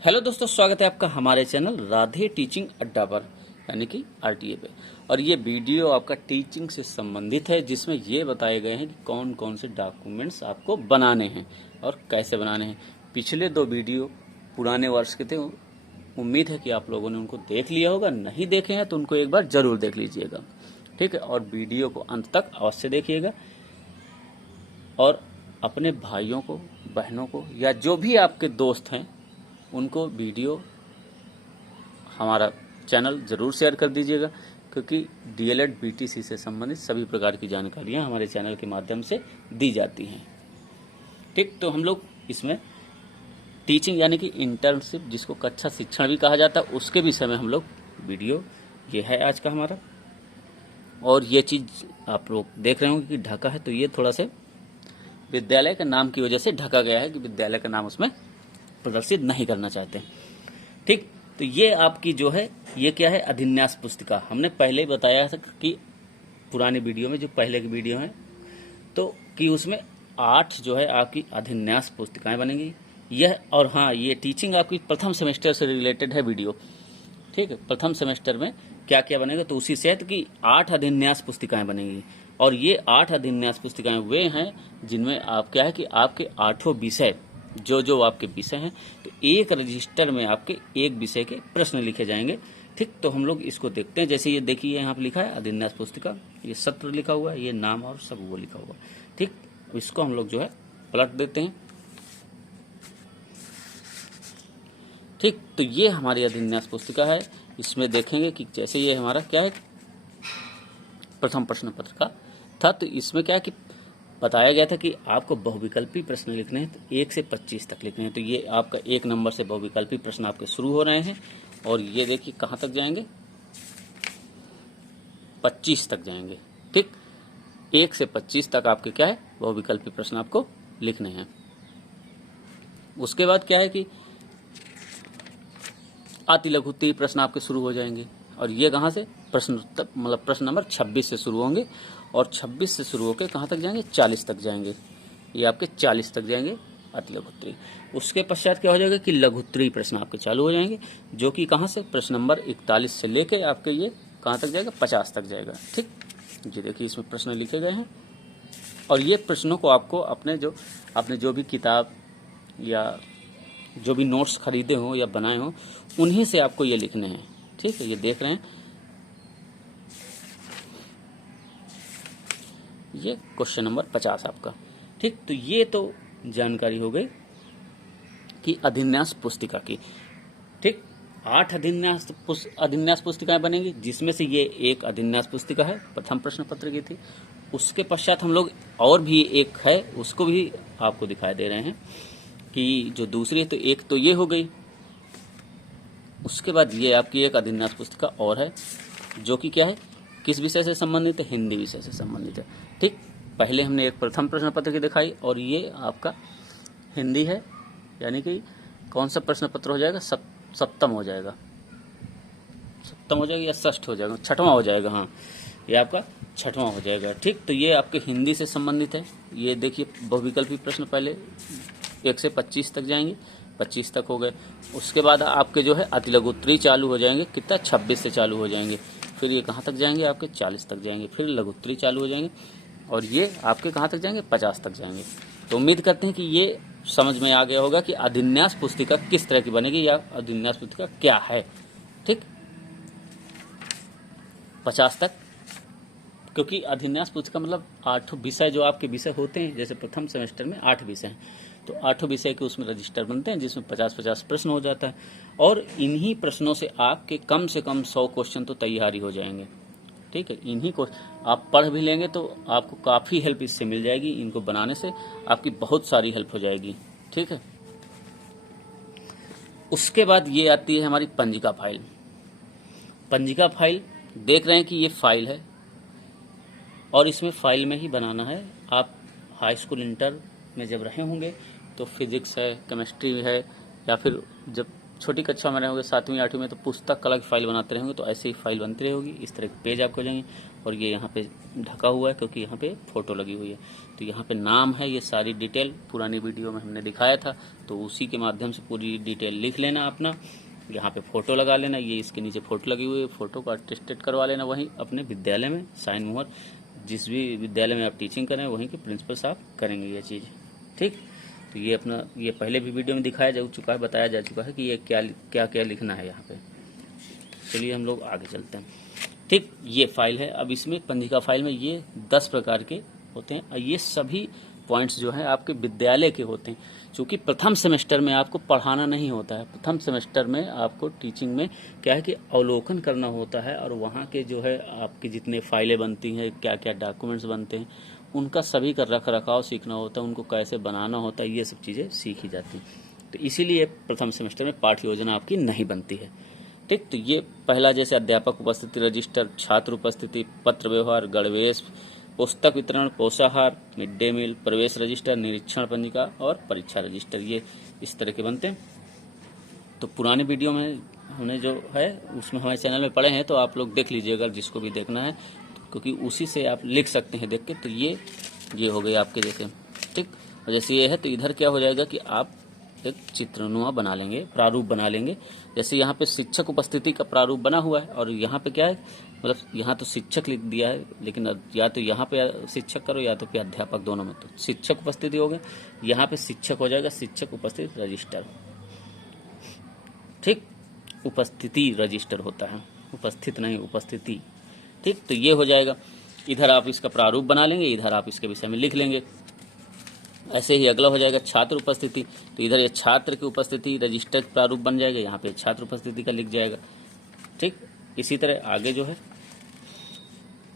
Hello दोस्तों, स्वागत है आपका हमारे चैनल राधे टीचिंग अड्डा पर यानी कि आरटीए पे। और ये वीडियो आपका टीचिंग से संबंधित है, जिसमें ये बताए गए हैं कि कौन कौन से डॉक्यूमेंट्स आपको बनाने हैं और कैसे बनाने हैं। पिछले दो वीडियो पुराने वर्ष के थे, उम्मीद है कि आप लोगों ने उनको देख लिया होगा। नहीं देखे हैं तो उनको एक बार जरूर देख लीजिएगा, ठीक है। और वीडियो को अंत तक अवश्य देखिएगा और अपने भाइयों को, बहनों को या जो भी आपके दोस्त हैं उनको वीडियो हमारा चैनल ज़रूर शेयर कर दीजिएगा, क्योंकि डीएलएड बीटीसी से संबंधित सभी प्रकार की जानकारियां हमारे चैनल के माध्यम से दी जाती हैं, ठीक। तो हम लोग इसमें टीचिंग यानी कि इंटर्नशिप, जिसको कक्षा शिक्षण भी कहा जाता है, उसके विषय में हम लोग वीडियो, ये है आज का हमारा। और ये चीज़ आप लोग देख रहे होंगे कि ढका है, तो ये थोड़ा से विद्यालय के नाम की वजह से ढका गया है कि विद्यालय का नाम उसमें प्रदर्शित नहीं करना चाहते, ठीक। तो ये आपकी जो है, ये क्या है, अधिन्यास पुस्तिका। हमने पहले ही बताया था कि पुरानी वीडियो में, जो पहले की वीडियो है, तो कि उसमें 8 जो है आपकी अधिन्यास पुस्तिकाएं बनेंगी। यह और हाँ, ये टीचिंग आपकी प्रथम सेमेस्टर से रिलेटेड है वीडियो, ठीक है। प्रथम सेमेस्टर में क्या क्या बनेगा, तो उसी से कि 8 अधिन्यास पुस्तिकाएं बनेंगी। और ये 8 अधिन्यास पुस्तिकाएं वे हैं जिनमें आप क्या है कि आपके 8 विषय, जो आपके विषय हैं, तो एक रजिस्टर में आपके एक विषय के प्रश्न लिखे जाएंगे, ठीक। तो हम लोग इसको देखते हैं। जैसे ये देखिए, यहाँ पे लिखा है अधिन्यास पुस्तिका, ये सत्र लिखा हुआ है, ये नाम और सब वो लिखा हुआ है, ठीक। इसको हम लोग जो है पलट देते हैं, ठीक। तो ये हमारी अधिन्यास पुस्तिका है। इसमें देखेंगे कि जैसे ये हमारा क्या है, प्रथम प्रश्न पत्र का था, तो इसमें क्या है कि बताया गया था कि आपको बहुविकल्पी प्रश्न लिखने हैं, तो 1 से 25 तक लिखने हैं। तो ये आपका 1 नंबर से बहुविकल्पी प्रश्न आपके शुरू हो रहे हैं, और ये देखिए कहाँ तक जाएंगे, 25 तक जाएंगे, ठीक। 1 से 25 तक आपके क्या है, बहुविकल्पी प्रश्न आपको लिखने हैं। उसके बाद क्या है कि अति लघुत्तरीय प्रश्न आपके शुरू हो जाएंगे, और ये कहाँ से, प्रश्न नंबर 26 से शुरू होंगे, और 26 से शुरू होकर कहाँ तक जाएंगे, 40 तक जाएंगे। ये आपके 40 तक जाएंगे अति लघुत्तरीय। उसके पश्चात क्या हो जाएगा कि लघुत्तरीय प्रश्न आपके चालू हो जाएंगे, जो कि कहाँ से, प्रश्न नंबर 41 से लेके आपके ये कहाँ तक जाएगा, 50 तक जाएगा, ठीक। जी देखिए, इसमें प्रश्न लिखे गए हैं, और ये प्रश्नों को आपको आपने जो भी किताब या जो भी नोट्स खरीदे हों या बनाए हों, उन्हीं से आपको ये लिखने हैं, ठीक है। ये देख रहे हैं, ये क्वेश्चन नंबर 50 आपका, ठीक। तो ये तो जानकारी हो गई कि अधिन्यास पुस्तिका की, ठीक। 8 अधिन्यास पुस्तिकाएं बनेंगी, जिसमें से ये एक अधिन्यास पुस्तिका है, प्रथम प्रश्न पत्र की थी। उसके पश्चात हम लोग और भी एक है, उसको भी आपको दिखाई दे रहे हैं कि जो दूसरी है, तो एक तो ये हो गई। उसके बाद ये आपकी एक अधिन्यास पुस्तिका और है, जो कि क्या है, किस विषय से संबंधित है, हिंदी विषय से संबंधित है, ठीक। पहले हमने एक प्रथम प्रश्न पत्र की दिखाई, और ये आपका हिंदी है, यानी कि कौन सा प्रश्न पत्र हो जाएगा, सप्तम हो जाएगा, या षष्ठ हो जाएगा, छठवां हो जाएगा, हाँ, ये आपका छठवां हो जाएगा, ठीक। तो ये आपके हिंदी से संबंधित है। ये देखिए, बहुविकल्पी प्रश्न पहले 1 से 25 तक जाएंगे, 25 तक हो गए। उसके बाद आपके जो है अति लघुत्तरीय चालू हो जाएंगे, कितना, 26 से चालू हो जाएंगे। फिर ये कहाँ तक जाएंगे, आपके 40 तक जाएंगे। फिर लघुत्तरीय चालू हो जाएंगे, और ये आपके कहाँ तक जाएंगे, 50 तक जाएंगे। तो उम्मीद करते हैं कि ये समझ में आ गया होगा कि अधिन्यास पुस्तिका किस तरह की बनेगी, या अधिन्यास पुस्तिका क्या है, ठीक। 50 तक, क्योंकि अधिन्यास पुस्तिका मतलब 8 विषय जो आपके विषय होते हैं, जैसे प्रथम सेमेस्टर में 8 विषय हैं, तो 8 विषय के उसमें रजिस्टर बनते हैं, जिसमें 50-50 प्रश्न हो जाता है। और इन्हीं प्रश्नों से आपके कम से कम 100 क्वेश्चन तो तैयारी हो जाएंगे, ठीक है। इन्हीं को आप पढ़ भी लेंगे तो आपको काफ़ी हेल्प इससे मिल जाएगी। इनको बनाने से आपकी बहुत सारी हेल्प हो जाएगी, ठीक है। उसके बाद ये आती है हमारी पंजिका फाइल। पंजिका फाइल देख रहे हैं कि ये फाइल है, और इसमें फाइल में ही बनाना है। आप हाई स्कूल इंटर में जब रहे होंगे तो फिजिक्स है, केमिस्ट्री है, या फिर जब छोटी कक्षा में रहेंगे 7वीं 8वीं में तो पुस्तक कला की फाइल बनाते रहेंगे, तो ऐसे ही फाइल बनती रहेगी। इस तरह के पेज आपको हो जाएंगे और ये यहाँ पे ढका हुआ है क्योंकि यहाँ पे फोटो लगी हुई है। तो यहाँ पे नाम है, ये सारी डिटेल पुरानी वीडियो में हमने दिखाया था, तो उसी के माध्यम से पूरी डिटेल लिख लेना अपना। यहाँ पे फोटो लगा लेना, ये इसके नीचे फोटो लगी हुई है, फोटो को अटेस्टेड करवा लेना वहीं अपने विद्यालय में, साइन मोहर जिस भी विद्यालय में आप टीचिंग करें वहीं के प्रिंसिपल साहब करेंगे ये चीज़। ठीक, तो ये अपना ये पहले भी वीडियो में दिखाया जा चुका है, बताया जा चुका है कि ये क्या क्या लिखना है यहाँ पे। चलिए हम लोग आगे चलते हैं। ठीक, ये फाइल है। अब इसमें पंजिका फाइल में ये 10 प्रकार के होते हैं और ये सभी पॉइंट्स जो है आपके विद्यालय के होते हैं। क्योंकि प्रथम सेमेस्टर में आपको पढ़ाना नहीं होता है, प्रथम सेमेस्टर में आपको टीचिंग में क्या है कि अवलोकन करना होता है और वहाँ के जो है आपकी जितने फाइलें बनती हैं, क्या क्या डॉक्यूमेंट्स बनते हैं, उनका सभी का रख रखाव सीखना होता है, उनको कैसे बनाना होता है, ये सब चीज़ें सीखी जाती हैं। तो इसीलिए प्रथम सेमेस्टर में पाठ्य योजना आपकी नहीं बनती है। ठीक, तो ये पहला जैसे अध्यापक उपस्थिति रजिस्टर, छात्र उपस्थिति, पत्र व्यवहार, गणवेश, पुस्तक वितरण, पोषाहार, मिड डे मील, प्रवेश रजिस्टर, निरीक्षण पंजिका और परीक्षा रजिस्टर, ये इस तरह के बनते हैं। तो पुराने वीडियो में हमने जो है उसमें हमारे चैनल में पढ़े हैं, तो आप लोग देख लीजिएगा जिसको भी देखना है, क्योंकि उसी से आप लिख सकते हैं देख के। तो ये हो गए आपके जैसे। ठीक, और जैसे ये है तो इधर क्या हो जाएगा कि आप एक चित्रनुमा बना लेंगे, प्रारूप बना लेंगे। जैसे यहाँ पे शिक्षक उपस्थिति का प्रारूप बना हुआ है और यहाँ पे क्या है, मतलब यहाँ तो शिक्षक लिख दिया है, लेकिन या तो यहाँ पे शिक्षक करो या तो फिर अध्यापक, दोनों में। तो शिक्षक उपस्थिति हो गए, यहाँ पे शिक्षक हो जाएगा शिक्षक उपस्थिति रजिस्टर। ठीक, उपस्थिति रजिस्टर होता है, उपस्थित नहीं, उपस्थिति। ठीक, तो ये हो जाएगा। इधर आप इसका प्रारूप बना लेंगे, इधर आप इसके विषय में लिख लेंगे। ऐसे ही अगला हो जाएगा छात्र उपस्थिति, तो इधर ये छात्र की उपस्थिति रजिस्टर प्रारूप बन जाएगा, यहाँ पे छात्र उपस्थिति का लिख जाएगा। ठीक, इसी तरह आगे जो है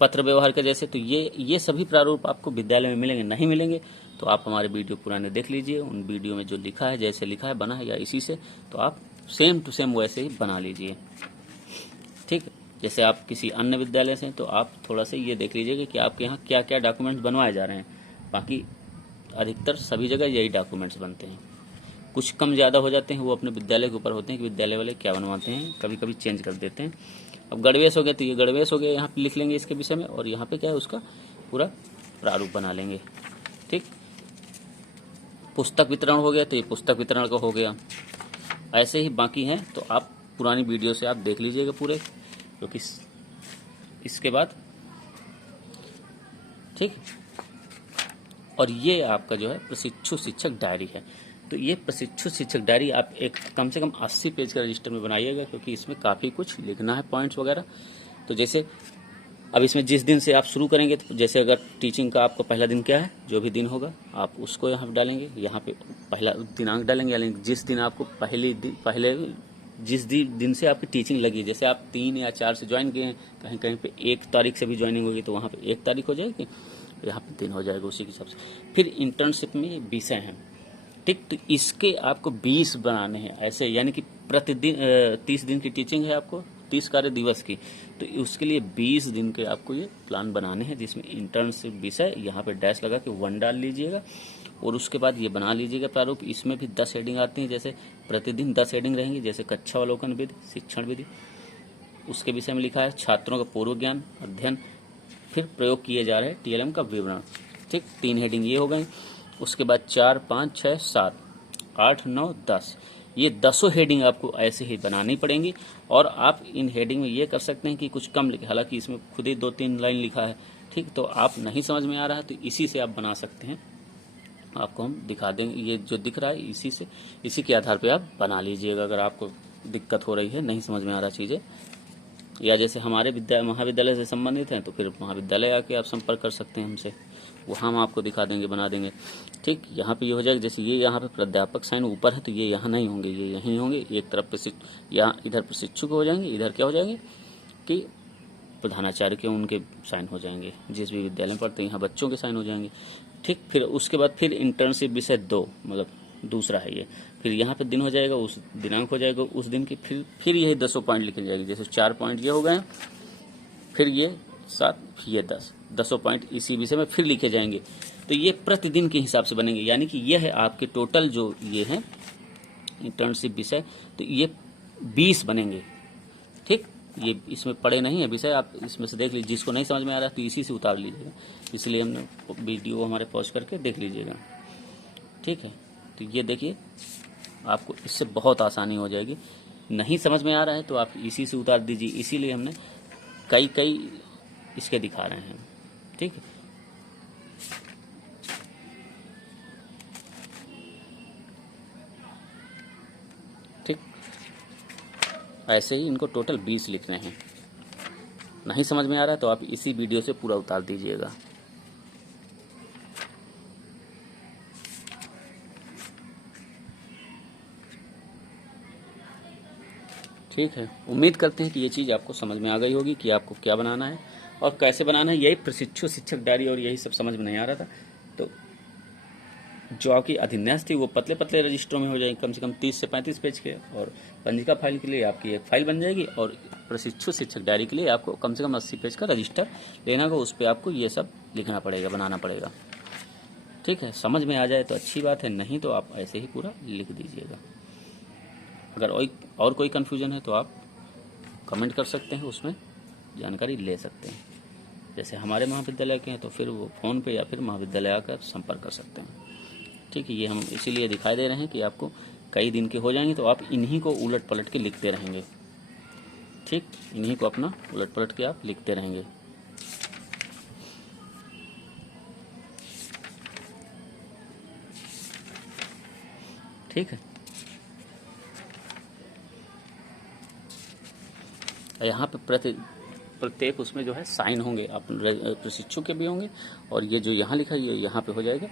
पत्र व्यवहार का जैसे, तो ये सभी प्रारूप आपको विद्यालय में मिलेंगे। नहीं मिलेंगे तो आप हमारे वीडियो पुराने देख लीजिए, उन वीडियो में जो लिखा है, जैसे लिखा है बना है या इसी से, तो आप सेम टू सेम वैसे ही बना लीजिए। ठीक, जैसे आप किसी अन्य विद्यालय से हैं तो आप थोड़ा सा ये देख लीजिएगा कि आपके यहाँ क्या क्या डॉक्यूमेंट्स बनवाए जा रहे हैं। बाकी अधिकतर सभी जगह यही डॉक्यूमेंट्स बनते हैं, कुछ कम ज़्यादा हो जाते हैं, वो अपने विद्यालय के ऊपर होते हैं कि विद्यालय वाले क्या बनवाते हैं, कभी कभी चेंज कर देते हैं। अब गणवेश हो गया, तो ये गणवेश हो गया, यहाँ पे लिख लेंगे इसके विषय में, और यहाँ पे क्या है उसका पूरा प्रारूप बना लेंगे। ठीक, पुस्तक वितरण हो गया, तो ये पुस्तक वितरण का हो गया। ऐसे ही बाकी हैं, तो आप पुरानी वीडियो से आप देख लीजिएगा पूरे, क्योंकि इसके बाद ठीक। और ये आपका जो है प्रशिक्षु शिक्षक डायरी है। तो ये प्रशिक्षु शिक्षक डायरी आप एक कम से कम 80 पेज का रजिस्टर में बनाइएगा, क्योंकि इसमें काफ़ी कुछ लिखना है, पॉइंट्स वगैरह। तो जैसे अब इसमें जिस दिन से आप शुरू करेंगे, तो जैसे अगर टीचिंग का आपका पहला दिन क्या है, जो भी दिन होगा आप उसको यहाँ पे डालेंगे, यहाँ पे पहला दिनांक डालेंगे, यानी जिस दिन आपको पहले जिस दिन से आपकी टीचिंग लगी। जैसे आप 3 या 4 से ज्वाइन किए हैं, कहीं कहीं पे 1 तारीख से भी ज्वाइनिंग होगी, तो वहाँ पे 1 तारीख हो जाएगी, यहाँ पे दिन हो जाएगा उसी के हिसाब से। फिर इंटर्नशिप में विषय हैं, ठीक, तो इसके आपको 20 बनाने हैं ऐसे, यानी कि प्रतिदिन 30 दिन की टीचिंग है आपको, 30 कार्य दिवस की, तो उसके लिए 20 दिन के आपको ये प्लान बनाने हैं, जिसमें इंटर्नशिप विषय यहाँ पे डैश लगा के 1 डाल लीजिएगा। और उसके बाद ये बना लीजिएगा प्रारूप। इसमें भी 10 हेडिंग आती हैं, जैसे प्रतिदिन 10 हेडिंग रहेंगी, जैसे कक्षा अवलोकन विधि, शिक्षण विधि, उसके विषय में लिखा है छात्रों का पूर्व ज्ञान अध्ययन, फिर प्रयोग किए जा रहे TLM का विवरण। ठीक, 3 हेडिंग ये हो गई। उसके बाद 4, 5, 6, 7, 8, 9, 10, ये 10 हेडिंग आपको ऐसे ही बनानी पड़ेंगी। और आप इन हेडिंग में ये कर सकते हैं कि कुछ कम लिखे, हालांकि इसमें खुद ही 2-3 लाइन लिखा है, ठीक, तो आप नहीं समझ में आ रहा है तो इसी से आप बना सकते हैं, आपको हम दिखा देंगे। ये जो दिख रहा है इसी के आधार पे आप बना लीजिएगा, अगर आपको दिक्कत हो रही है, नहीं समझ में आ रहा चीज़ें, या जैसे हमारे महाविद्यालय से संबंधित हैं तो फिर महाविद्यालय आके आप संपर्क कर सकते हैं हमसे, वहाँ हम आपको दिखा देंगे, बना देंगे। ठीक, यहाँ पे ये हो जाएगा, जैसे ये यहाँ पे प्राध्यापक साइन ऊपर है, तो ये यहाँ नहीं होंगे, ये यहीं होंगे। एक तरफ यहाँ इधर प्रशिक्षु हो जाएंगे, इधर क्या हो जाएंगे कि प्रधानाचार्य के उनके साइन हो जाएंगे, जिस भी विद्यालय में पढ़ते हैं यहाँ बच्चों के साइन हो जाएंगे। ठीक, फिर उसके बाद फिर इंटर्नशिप विषय 2, मतलब दूसरा है ये, फिर यहाँ पे दिन हो जाएगा, उस दिनांक हो जाएगा उस दिन की, फिर यही 10 पॉइंट लिखे जाएंगे, जैसे 4 पॉइंट ये हो गए, फिर ये 7, ये 10 पॉइंट इसी विषय में फिर लिखे जाएंगे। तो ये प्रतिदिन के हिसाब से बनेंगे, यानी कि यह है आपके टोटल जो ये हैं इंटर्नशिप विषय, तो ये 20 बनेंगे। ठीक, ये इसमें पड़े नहीं है विषय, आप इसमें से देख लीजिए, जिसको नहीं समझ में आ रहा है तो इसी से उतार लीजिएगा, इसलिए हमने वीडियो हमारे पॉज करके देख लीजिएगा। ठीक है, तो ये देखिए आपको इससे बहुत आसानी हो जाएगी। नहीं समझ में आ रहा है तो आप इसी से उतार दीजिए, इसीलिए हमने कई इसके दिखा रहे हैं। ठीक है, ठीक, ऐसे ही इनको टोटल 20 लिखने हैं। नहीं समझ में आ रहा है तो आप इसी वीडियो से पूरा उतार दीजिएगा। ठीक है, उम्मीद करते हैं कि ये चीज़ आपको समझ में आ गई होगी कि आपको क्या बनाना है और कैसे बनाना है। यही प्रशिक्षु शिक्षक डायरी और यही सब समझ में नहीं आ रहा था, तो जो आपकी अधिन्यास थी वो पतले पतले रजिस्टरों में हो जाएगी, कम से कम 30 से 35 पेज के, और पंजिका फाइल के लिए आपकी एक फाइल बन जाएगी, और प्रशिक्षु शिक्षक डायरी के लिए आपको कम से कम 80 पेज का रजिस्टर लेना होगा, उस पर आपको ये सब लिखना पड़ेगा, बनाना पड़ेगा। ठीक है, समझ में आ जाए तो अच्छी बात है, नहीं तो आप ऐसे ही पूरा लिख दीजिएगा। अगर और कोई कन्फ्यूजन है तो आप कमेंट कर सकते हैं, उसमें जानकारी ले सकते हैं। जैसे हमारे महाविद्यालय के हैं तो फिर वो फ़ोन पे या फिर महाविद्यालय आकर संपर्क कर सकते हैं। ठीक है, ये हम इसीलिए दिखाई दे रहे हैं कि आपको कई दिन के हो जाएंगे तो आप इन्हीं को उलट पलट के लिखते रहेंगे। ठीक, इन्हीं को अपना उलट पलट के आप लिखते रहेंगे। ठीक है, यहाँ पे प्रत्येक उसमें जो है साइन होंगे, आप प्रशिक्षु के भी होंगे, और ये जो यहाँ लिखा है ये यहाँ पे हो जाएगा,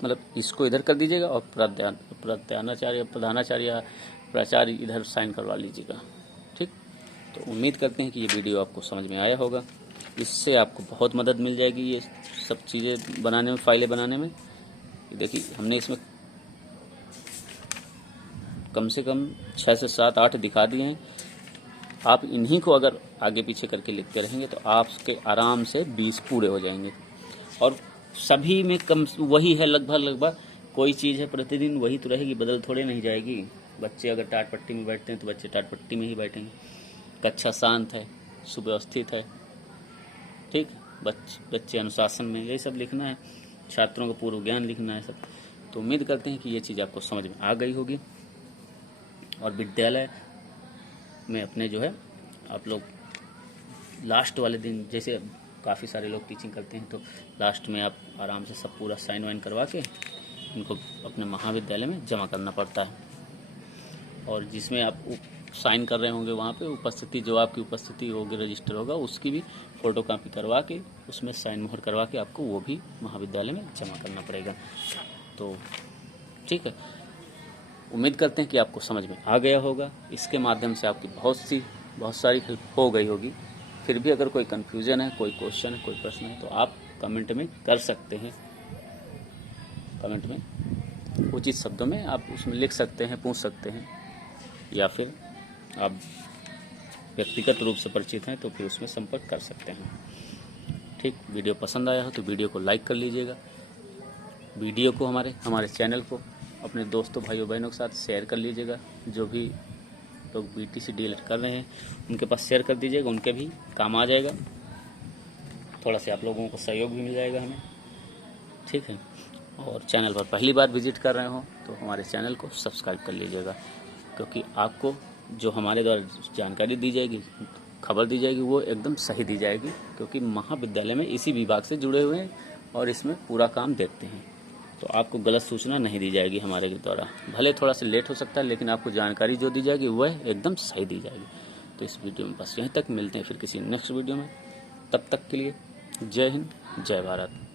मतलब इसको इधर कर दीजिएगा और प्रधानाचार्य प्राचार्य इधर साइन करवा लीजिएगा। ठीक, तो उम्मीद करते हैं कि ये वीडियो आपको समझ में आया होगा, इससे आपको बहुत मदद मिल जाएगी ये सब चीज़ें बनाने में, फाइलें बनाने में। देखिए हमने इसमें कम से कम 6 से 7 8 दिखा दिए हैं। आप इन्हीं को अगर आगे पीछे करके लिखते रहेंगे तो आपके आराम से 20 पूरे हो जाएंगे, और सभी में कम वही है, लगभग कोई चीज़ है प्रतिदिन वही तो रहेगी, बदल थोड़े नहीं जाएगी। बच्चे अगर टाट पट्टी में बैठते हैं तो बच्चे टाट पट्टी में ही बैठेंगे। कक्षा शांत है, सुव्यवस्थित है। ठीक, बच्चे अनुशासन में, यही सब लिखना है, छात्रों को पूर्व ज्ञान लिखना है सब। तो उम्मीद करते हैं कि ये चीज़ आपको समझ में आ गई होगी, और विद्यालय में अपने जो है आप लोग लास्ट वाले दिन, जैसे काफ़ी सारे लोग टीचिंग करते हैं, तो लास्ट में आप आराम से सब पूरा साइन वाइन करवा के इनको अपने महाविद्यालय में जमा करना पड़ता है। और जिसमें आप साइन कर रहे होंगे वहाँ पे उपस्थिति, जो आपकी उपस्थिति होगी, रजिस्टर होगा, उसकी भी फ़ोटोकॉपी करवा के उसमें साइन मोहर करवा के आपको वो भी महाविद्यालय में जमा करना पड़ेगा। तो ठीक है, उम्मीद करते हैं कि आपको समझ में आ गया होगा। इसके माध्यम से आपकी बहुत सारी हेल्प हो गई होगी। फिर भी अगर कोई कन्फ्यूज़न है, कोई क्वेश्चन है, कोई प्रश्न है, तो आप कमेंट में कर सकते हैं। कमेंट में उचित शब्दों में आप उसमें लिख सकते हैं, पूछ सकते हैं, या फिर आप व्यक्तिगत रूप से परिचित हैं तो फिर उसमें संपर्क कर सकते हैं। ठीक, वीडियो पसंद आया हो तो वीडियो को लाइक कर लीजिएगा। वीडियो को हमारे चैनल को अपने दोस्तों, भाइयों, बहनों के साथ शेयर कर लीजिएगा। जो भी लोग BTC DLED कर रहे हैं उनके पास शेयर कर दीजिएगा, उनके भी काम आ जाएगा। थोड़ा सा आप लोगों को सहयोग भी मिल जाएगा हमें। ठीक है, और चैनल पर पहली बार विजिट कर रहे हो तो हमारे चैनल को सब्सक्राइब कर लीजिएगा, क्योंकि आपको जो हमारे द्वारा जानकारी दी जाएगी, खबर दी जाएगी, वो एकदम सही दी जाएगी, क्योंकि महाविद्यालय में इसी विभाग से जुड़े हुए हैं और इसमें पूरा काम देखते हैं। तो आपको गलत सूचना नहीं दी जाएगी हमारे द्वारा। भले थोड़ा सा लेट हो सकता है, लेकिन आपको जानकारी जो दी जाएगी वह एकदम सही दी जाएगी। तो इस वीडियो में बस यहीं तक, मिलते हैं फिर किसी नेक्स्ट वीडियो में। तब तक के लिए जय हिंद, जय भारत।